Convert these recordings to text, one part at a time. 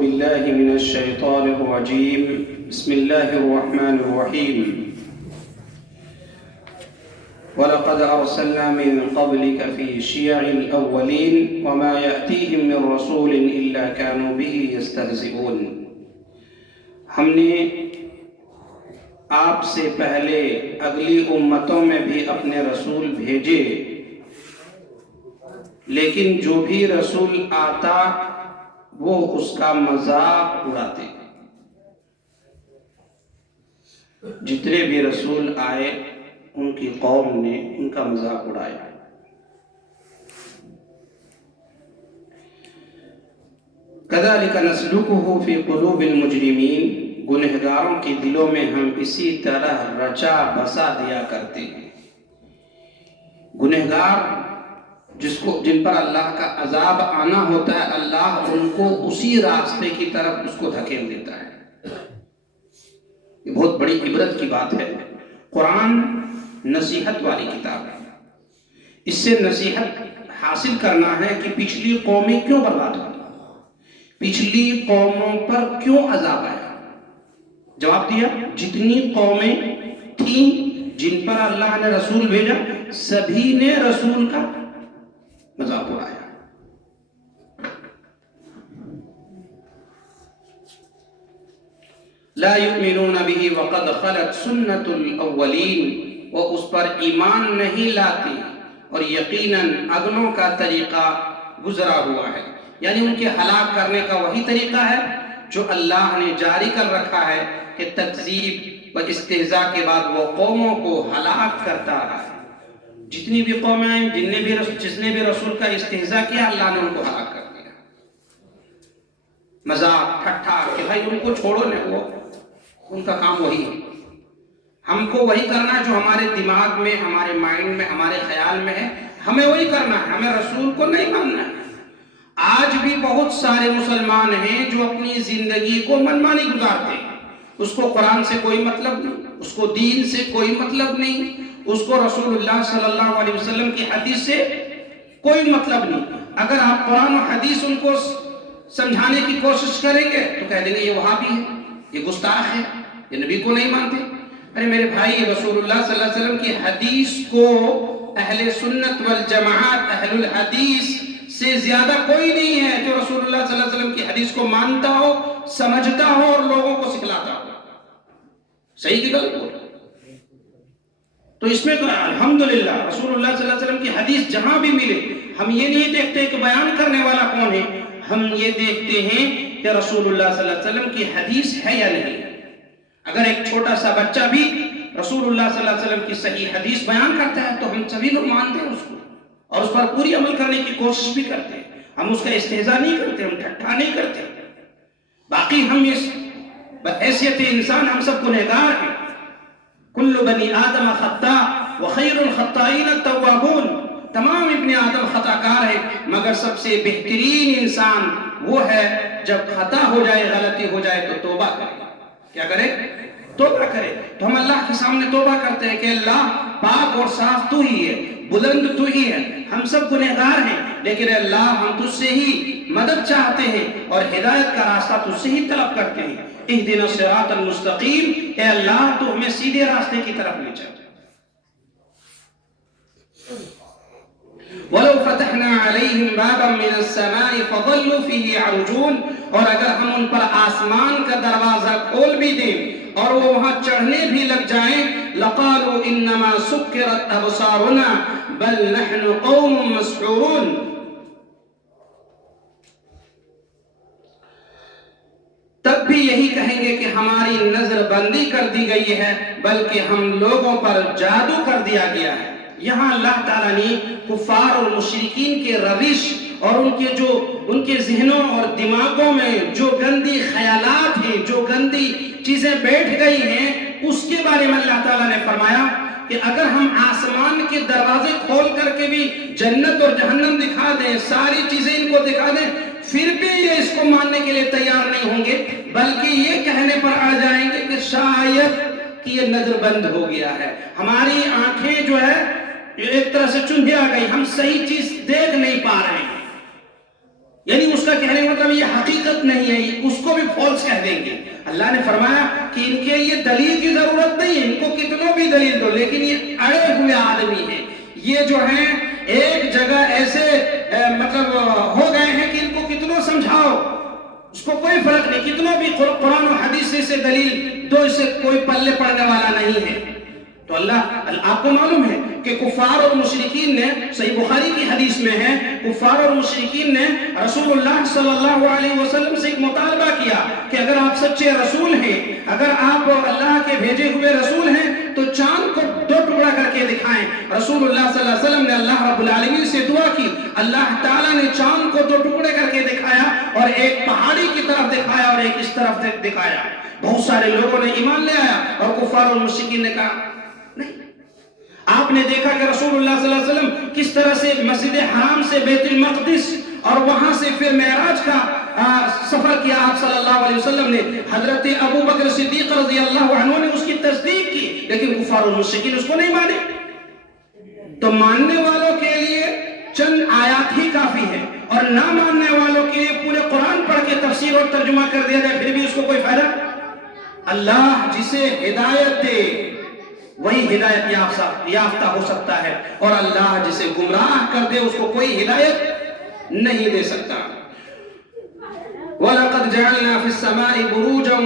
بالله من الشيطان الرجيم بسم الله الرحمن الرحيم ولقد أرسلنا من قبلك في شيع الأولين وما يأتيهم من رسول إلا كانوا به يستهزئون. ہم نے آپ سے پہلے اگلی امتوں میں بھی اپنے رسول بھیجے، لیکن جو بھی رسول آتا وہ اس کا مذاق اڑاتے. جتنے بھی رسول آئے ان کی قوم نے ان کا مذاق اڑایا. كذلك نسلكه في قلوب المجرمين. گنہگاروں کے دلوں میں ہم اسی طرح رچا بسا دیا کرتے ہیں. گنہگار جن پر اللہ کا عذاب آنا ہوتا ہے، اللہ ان کو اسی راستے کی طرف اس کو دھکیل دیتا ہے. یہ بہت بڑی عبرت کی بات ہے. قرآن نصیحت والی کتاب ہے. اس سے نصیحت حاصل کرنا ہے کہ پچھلی قومیں کیوں برباد ہوئی، پچھلی قوموں پر کیوں عذاب آیا. جواب دیا، جتنی قومیں تھیں جن پر اللہ نے رسول بھیجا سبھی نے رسول کا مذاق اڑایا. لا یؤمنون به وقد خلت سنت الاولین. وہ اس پر ایمان نہیں لاتے اور یقیناً اگلوں کا طریقہ گزرا ہوا ہے. یعنی ان کے ہلاک کرنے کا وہی طریقہ ہے جو اللہ نے جاری کر رکھا ہے کہ تکذیب و استہزاء کے بعد وہ قوموں کو ہلاک کرتا رہا ہے. جتنی بھی قومیں آئیں، جس نے بھی رسول کا استہزاء کیا، اللہ نے ان کو ہلاک کر دیا. مذاق ٹھٹھا کہ بھائی ان کو چھوڑو نا، وہ ان کا کام وہی ہے. ہم کو وہی کرنا ہے جو ہمارے دماغ میں، ہمارے مائنڈ میں، ہمارے خیال میں ہے، ہمیں وہی کرنا ہے. ہمیں رسول کو نہیں ماننا ہے. آج بھی بہت سارے مسلمان ہیں جو اپنی زندگی کو منمانی گزارتے ہیں. اس کو قرآن سے کوئی مطلب نہیں، اس کو دین سے کوئی مطلب نہیں، اس کو رسول اللہ صلی اللہ علیہ وسلم کی حدیث سے کوئی مطلب نہیں. اگر آپ قرآن و حدیث ان کو سمجھانے کی کوشش کریں گے تو کہہ دیں گے یہ وہابی ہے، یہ گستاخ ہے، یہ نبی کو نہیں مانتے. ارے میرے بھائی، رسول اللہ صلی اللہ علیہ وسلم کی حدیث کو اہل سنت والجماعت، اہل الحدیث سے زیادہ کوئی نہیں ہے جو رسول اللہ صلی اللہ علیہ وسلم کی حدیث کو مانتا ہو، سمجھتا ہو اور لوگوں کو سکھلاتا ہو. صحیح کی غلط ہو تو اس میں تو الحمدللہ رسول اللہ صلی اللہ علیہ وسلم کی حدیث جہاں بھی ملے، ہم یہ نہیں دیکھتے کہ بیان کرنے والا کون ہے، ہم یہ دیکھتے ہیں کہ رسول اللہ صلی اللہ علیہ وسلم کی حدیث ہے یا نہیں. اگر ایک چھوٹا سا بچہ بھی رسول اللہ صلی اللہ علیہ وسلم کی صحیح حدیث بیان کرتا ہے تو ہم سبھی لوگ مانتے ہیں اس کو اور اس پر پوری عمل کرنے کی کوشش بھی کرتے ہیں. ہم اس کا استہزاء نہیں کرتے، ہم ٹھٹھا نہیں کرتے. باقی ہم اس بحیثیت انسان ہم سب گنہگار ہیں. کل بنی آدم خطاء وخیر الخطائین التوابون. تمام ابن آدم خطا کار ہے، مگر سب سے بہترین انسان وہ ہے جب خطا ہو جائے، غلطی ہو جائے تو توبہ کرے. کیا کرے؟ توبہ کرے. تو ہم اللہ کے سامنے توبہ کرتے ہیں کہ اللہ پاک اور صاف تو ہی ہے، بلند تو ہی ہے، ہم سب گنہگار ہیں، لیکن اللہ ہم تجھ سے ہی مدد چاہتے ہیں اور ہدایت کا راستہ تجھ سے ہی طلب کرتے ہیں. اہدنا الصراط المستقیم. اے اللہ تو ہمیں سیدھے راستے کی طرف لے چل. وَلَوْ فَتَحْنَا عَلَيْهِمْ بَابًا مِّنَ السَّمَاءِ فَظَلُّوا فِيهِ يَعْرُجُونَ. اور اگر ہم ان پر آسمان کا دروازہ کھول بھی دیں اور وہ وہاں چڑھنے بھی لگ جائیں، لَقَالُوا إِنَّمَا سُكِّرَتْ أَبْصَارُنَا بَلْ نَحْنُ قَوْمٌ مَسْحُورُونَ. تب بھی یہی کہیں گے کہ ہماری نظر بندی کر دی گئی ہے، بلکہ ہم لوگوں پر جادو کر دیا گیا ہے. یہاں اللہ تعالیٰ نے کفار اور مشرکین کے روش اور ان کے ذہنوں اور دماغوں میں جو گندی خیالات ہیں، جو گندی چیزیں بیٹھ گئی ہیں، اس کے بارے میں اللہ تعالیٰ نے فرمایا کہ اگر ہم آسمان کے دروازے کھول کر کے بھی جنت اور جہنم دکھا دیں، ساری چیزیں ان کو دکھا دیں، پھر بھی یہ اس کو ماننے کے لیے تیار نہیں ہوں گے، بلکہ یہ کہنے پر آ جائیں گے کہ شاید کہ یہ نظر بند ہو گیا ہے، ہماری آنکھیں جو ہے ایک طرح سے چندھے آ گئی، ہم صحیح چیز دیکھ نہیں پا رہے ہیں. یعنی اس کا کہنے کا مطلب یہ حقیقت حقیقت نہیں ہے اس کو بھی فالس کہہ دیں گے. اللہ نے فرمایا کہ ان کے لیے دلیل کی ضرورت نہیں ہے، ان کو کتنوں بھی دلیل دو، لیکن یہ اڑے ہوئے آدمی ہیں، یہ جو ہیں ایک جگہ ایسے مطلب ہو گئے ہیں کہ ان کو کتنوں سمجھاؤ اس کو کوئی فرق نہیں، کتنوں بھی قرآن و حدیث سے دلیل دو، اس سے کوئی پلے پڑنے والا نہیں ہے. تو اللہ آپ کو معلوم ہے کہ کفار اور مشرکین نے، صحیح بخاری کی حدیث میں ہے، کفار اور مشرکین نے رسول اللہ صلی اللہ علیہ وسلم سے ایک مطالبہ کیا کہ اگر آپ سچے رسول ہیں، اگر آپ اللہ کے بھیجے ہوئے رسول ہیں تو چاند کو 2 ٹکڑا کر کے دکھائیں. رسول اللہ صلی اللہ علیہ وسلم نے اللہ رب العالمین سے دعا کی، اللہ تعالیٰ نے چاند کو 2 ٹکڑے کر کے دکھایا اور ایک پہاڑی کی طرف دکھایا اور ایک اس طرف دکھایا. بہت سارے لوگوں نے ایمان لے آیا اور کفار اور مشرکین نے کہا نہیں. آپ نے دیکھا کہ رسول اللہ صلی اللہ علیہ وسلم کس طرح سے مسجد حرام سے بیت المقدس اور وہاں سے پھر معراج کا سفر کیا. آپ صلی اللہ علیہ وسلم نے، حضرت ابو بکر صدیق رضی اللہ عنہ نے اس کی تصدیق کی، لیکن کفار و مشرکین اس کو نہیں مانے. تو ماننے والوں کے لیے چند آیات ہی کافی ہے اور نہ ماننے والوں کے لیے پورے قرآن پڑھ کے تفسیر اور ترجمہ کر دیا جائے پھر بھی اس کو کوئی فائدہ. اللہ جسے ہدایت دے وہی ہدایت یافتہ ہو سکتا ہے، اور اللہ جسے گمراہ کر دے اس کو کوئی ہدایت نہیں دے سکتا. وَلَقَدْ جَعَلْنَا فِي السَّمَاءِ بُرُوجًا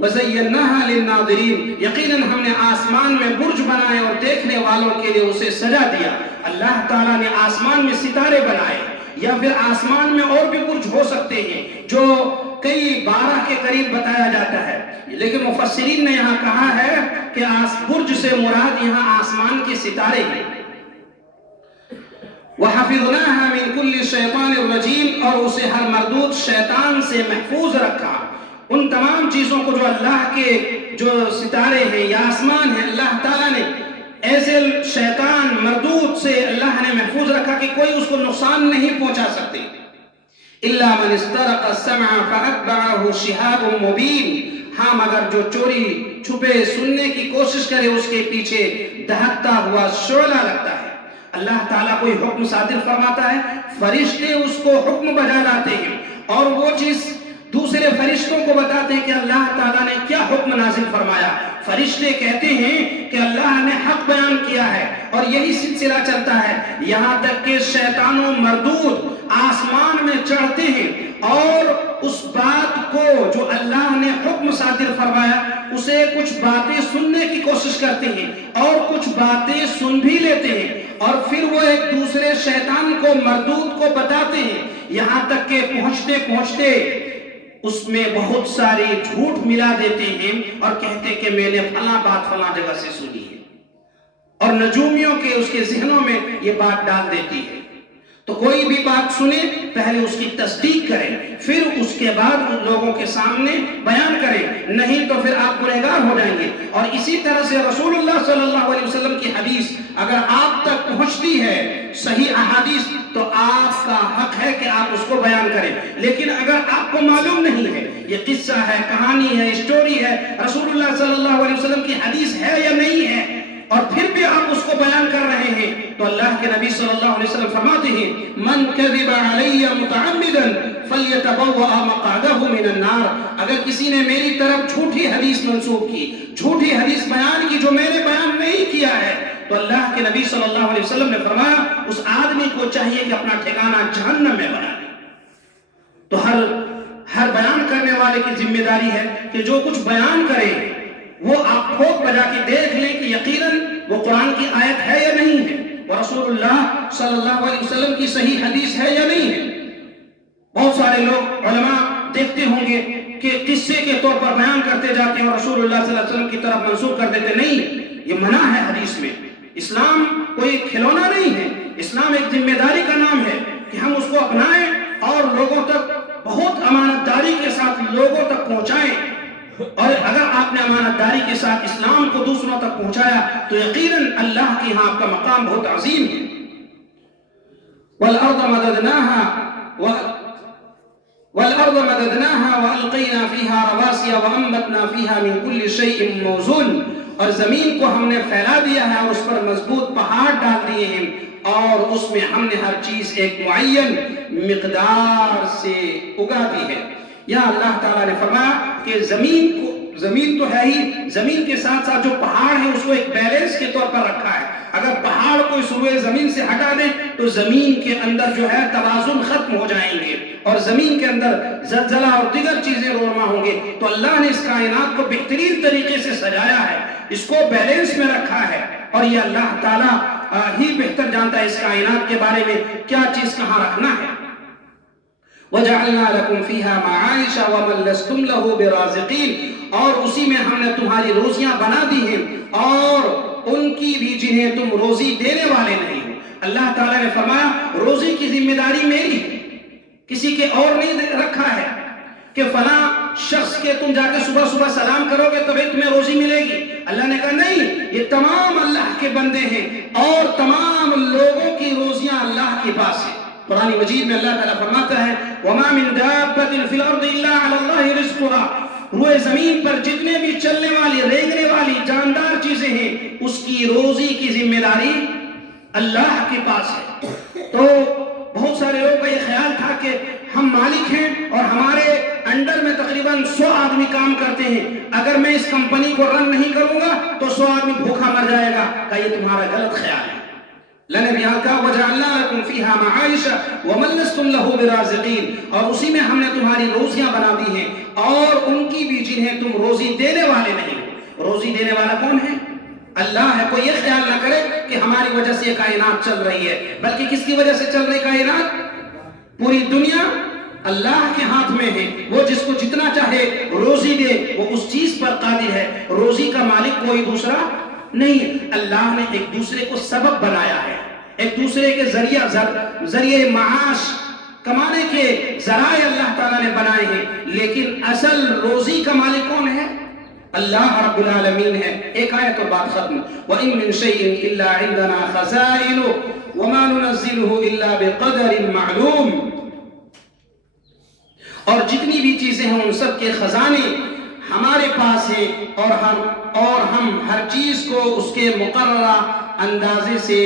وَزَيَّنَّاهَا لِلنَّاظِرِينَ، یقیناً ہم نے آسمان میں برج بنائے اور دیکھنے والوں کے لیے اسے سجا دیا. اللہ تعالیٰ نے آسمان میں ستارے بنائے، یا پھر آسمان میں اور بھی برج ہو سکتے ہیں جو کئی 12 کے قریب بتایا جاتا ہے، لیکن مفسرین نے یہاں کہا ہے کہ برج سے مراد یہاں آسمان کے ستارے ہیں. وَحَفِظْنَاهَا مِن كُلِّ شَيْطَانٍ الرَّجِيمٍ، اور اسے ہر مردود شیطان سے محفوظ رکھا. ان تمام چیزوں کو جو اللہ کے جو ستارے ہیں یا آسمان ہیں، اللہ تعالیٰ نے ایسے شیطان مردود سے اللہ نے محفوظ رکھا کہ کوئی اس کو نقصان نہیں پہنچا سکتے. إِلَّا مَنِ اسْتَرَقَ السَّمْعَ فَأَتْبَعَهُ شِهَابٌ مُبِينٌ، ہاں مگر جو چوری چھپے سننے کی کوشش کرے اس کے پیچھے دہکتا ہوا شعلہ لگتا ہے. اللہ تعالیٰ کوئی حکم صادر فرماتا ہے، فرشتے اس کو حکم بجا لاتے ہیں اور وہ چیز دوسرے فرشتوں کو بتاتے ہیں کہ اللہ تعالیٰ نے کیا حکم نازل فرمایا. فرشتے کہتے ہیں کہ اللہ نے حق بیان کیا ہے، اور یہی سلسلہ چلتا ہے یہاں تک کہ شیطان و مردود آسمان میں چڑھتے ہیں اور اس بات کو جو اللہ نے حکم صادر فرمایا اسے کچھ باتیں سننے کی کوشش کرتے ہیں اور کچھ باتیں سن بھی لیتے ہیں، اور پھر وہ ایک دوسرے شیطان کو مردود کو بتاتے ہیں، یہاں تک کہ پہنچتے پہنچتے اس میں بہت ساری جھوٹ ملا دیتے ہیں اور کہتے کہ میں نے فلاں بات فلاں جگہ سے سنی ہے، اور نجومیوں کے اس کے ذہنوں میں یہ بات ڈال دیتی ہے. تو کوئی بھی بات سنے پہلے اس کی تصدیق کریں، پھر اس کے بعد ان لوگوں کے سامنے بیان کریں، نہیں تو پھر آپ گنہگار ہو جائیں گے. اور اسی طرح سے رسول اللہ صلی اللہ علیہ وسلم کی حدیث اگر آپ تک پہنچتی ہے، صحیح احادیث، تو آپ کا حق ہے کہ آپ اس کو بیان کریں. لیکن اگر آپ کو معلوم نہیں ہے یہ قصہ ہے، کہانی ہے، اسٹوری ہے، رسول اللہ صلی اللہ علیہ وسلم کی حدیث ہے یا نہیں ہے، اور پھر بھی آپ اس کو بیان کر رہے ہیں، تو اللہ کے نبی صلی اللہ علیہ وسلم فرماتے ہیں من کذب علی متعمدا فلیتبوأ مقعدہ من النار، اگر کسی نے میری طرف جھوٹی حدیث منسوب کی، جھوٹی حدیث بیان کی جو میں نے بیان نہیں کیا ہے، تو اللہ کے نبی صلی اللہ علیہ وسلم نے فرمایا اس آدمی کو چاہیے کہ اپنا ٹھکانہ جہنم میں بنا لے. تو ہر بیان کرنے والے کی ذمہ داری ہے کہ جو کچھ بیان کرے وہ آپ ٹھوک بجا کے دیکھ لیں کہ یقیناً وہ قرآن کی آیت ہے یا نہیں ہے، وہ رسول اللہ صلی اللہ علیہ وسلم کی صحیح حدیث ہے یا نہیں ہے. بہت سارے لوگ علماء دیکھتے ہوں گے کہ قصے کے طور پر بیان کرتے جاتے ہیں اور رسول اللہ صلی اللہ علیہ وسلم کی طرف منسوخ کر دیتے. نہیں، یہ منع ہے حدیث میں. اسلام کوئی کھلونا نہیں ہے، اسلام ایک ذمہ داری کا نام ہے کہ ہم اس کو اپنائیں اور لوگوں تک بہت امانت داری کے ساتھ لوگوں تک پہنچائیں. اور اگر آپ نے امانت داری کے ساتھ اسلام کو دوسروں تک پہنچایا تو یقیناً اللہ کی یہاں آپ کا مقام بہت عظیم ہے. وَالْأَرْضَ مَدَدْنَاهَا وَأَلْقَيْنَا فِيهَا رَوَاسِيَ وَأَنبَتْنَا فِيهَا مِن كُلِّ شَيْءٍ مَوْزُونٍ، اور زمین کو ہم نے پھیلا دیا ہے اور اس پر مضبوط پہاڑ ڈال دیے ہیں اور اس میں ہم نے ہر چیز ایک معین مقدار سے اگا دی ہے۔ یا اللہ تعالیٰ نے فرمایا کہ زمین تو ہے ہی، زمین کے ساتھ ساتھ جو پہاڑ ہیں اس کو ایک بیلنس کے طور پر رکھا ہے۔ اگر پہاڑ کو اس روئے زمین سے ہٹا دیں تو زمین کے اندر جو ہے توازن ختم ہو جائیں گے اور زمین کے اندر زلزلہ اور دیگر چیزیں رونما ہوں گے۔ تو اللہ نے اس کائنات کو بہترین طریقے سے سجایا ہے، اس کو بیلنس میں رکھا ہے، اور یہ اللہ تعالیٰ ہی بہتر جانتا ہے اس کائنات کے بارے میں کیا چیز کہاں رکھنا ہے۔ وَجَعَلْنَا لَكُمْ فِيهَا مَعَائِشَ وَمَن لَّسْتُمْ لَهُ بِرَازِقِينَ، اور اسی میں ہم نے تمہاری روزیاں بنا دی ہیں اور ان کی بھی جنہیں تم روزی دینے والے نہیں ہو۔ اللہ تعالیٰ نے فرمایا روزی کی ذمہ داری میری ہے، کسی کے اور نہیں رکھا ہے کہ فلاں شخص کے تم جا کے صبح صبح سلام کرو گے تبھی تمہیں روزی ملے گی۔ اللہ نے کہا نہیں، یہ تمام اللہ کے بندے ہیں اور تمام لوگوں کی روزیاں اللہ کے پاس ہیں۔ قرآن مجید میں اللہ تعالیٰ فرماتا ہے وَمَا مِن دَابَّةٍ فِي الْأَرْضِ إِلَّا عَلَى اللَّهِ رِزْقُهَا، روئے زمین پر جتنے بھی چلنے والی رینگنے والی جاندار چیزیں ہیں اس کی روزی کی ذمہ داری اللہ کے پاس ہے۔ تو بہت سارے لوگوں کا یہ خیال تھا کہ ہم مالک ہیں اور ہمارے انڈر میں تقریباً 100 آدمی کام کرتے ہیں، اگر میں اس کمپنی کو رن نہیں کروں گا تو 100 آدمی بھوکا مر جائے گا۔ کہ یہ تمہارا غلط خیال ہے۔ اللہ نے بیان کہا وَجَعَلْنَا لَكُمْ فِيهَا مَعَائِشَ وَمَن لَّسْتُمْ لَهُ بِرَازِقِينَ، اور اسی میں ہم نے تمہاری روزیاں بنا دی ہیں اور ان کی بھی جنہیں تم روزی دینے والے نہیں ہو۔ روزی دینے والا کون ہے؟ اللہ ہے۔ کوئی یہ خیال نہ کرے کہ ہماری وجہ سے یہ کائنات چل رہی ہے، بلکہ کس کی وجہ سے چل رہی کائنات؟ پوری دنیا اللہ کے ہاتھ میں ہے، وہ جس کو جتنا چاہے روزی دے، وہ اس چیز پر قادر ہے۔ روزی کا مالک کوئی دوسرا نہیں، اللہ نے ایک دوسرے کو سبب بنایا ہے، ایک دوسرے کے ذریعے معاش کمانے کے ذرائع اللہ تعالیٰ نے بنائے ہیں، لیکن اصل روزی کا مالک کون ہے؟ اللہ رب العالمین ہے۔ ایک آیت اور بات ختم۔ وَإِن مِّن شَيْءٍ إِلَّا عِندَنَا خَزَائِنُهُ وَمَا نُنَزِّلُهُ إِلَّا بِقَدَرٍ مَّعْلُومٍ، اور جتنی بھی چیزیں ہیں ان سب کے خزانے ہمارے پاس ہیں اور ہم ہر چیز کو اس کے مقررہ اندازے سے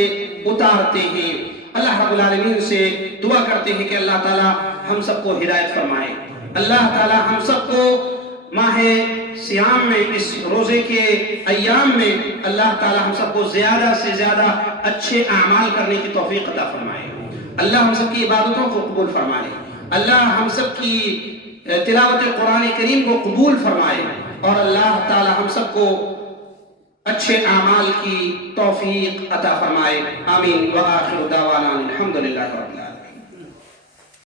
اتارتے ہیں۔ اللہ رب العالمین سے دعا کرتے ہیں کہ اللہ تعالیٰ ہم سب کو ہدایت فرمائے۔ اللہ تعالیٰ ہم سب کو ماہ صیام میں، اس روزے کے ایام میں، اللہ تعالیٰ ہم سب کو زیادہ سے زیادہ اچھے اعمال کرنے کی توفیق عطا فرمائے۔ اللہ ہم سب کی عبادتوں کو قبول فرمائے۔ اللہ ہم سب کی تلاوت قرآن کریم کو قبول فرمائے، اور اللہ تعالی ہم سب کو اچھے اعمال کی توفیق عطا فرمائے۔ آمین۔ وآخر دعوانا الحمدللہ رب العالمین۔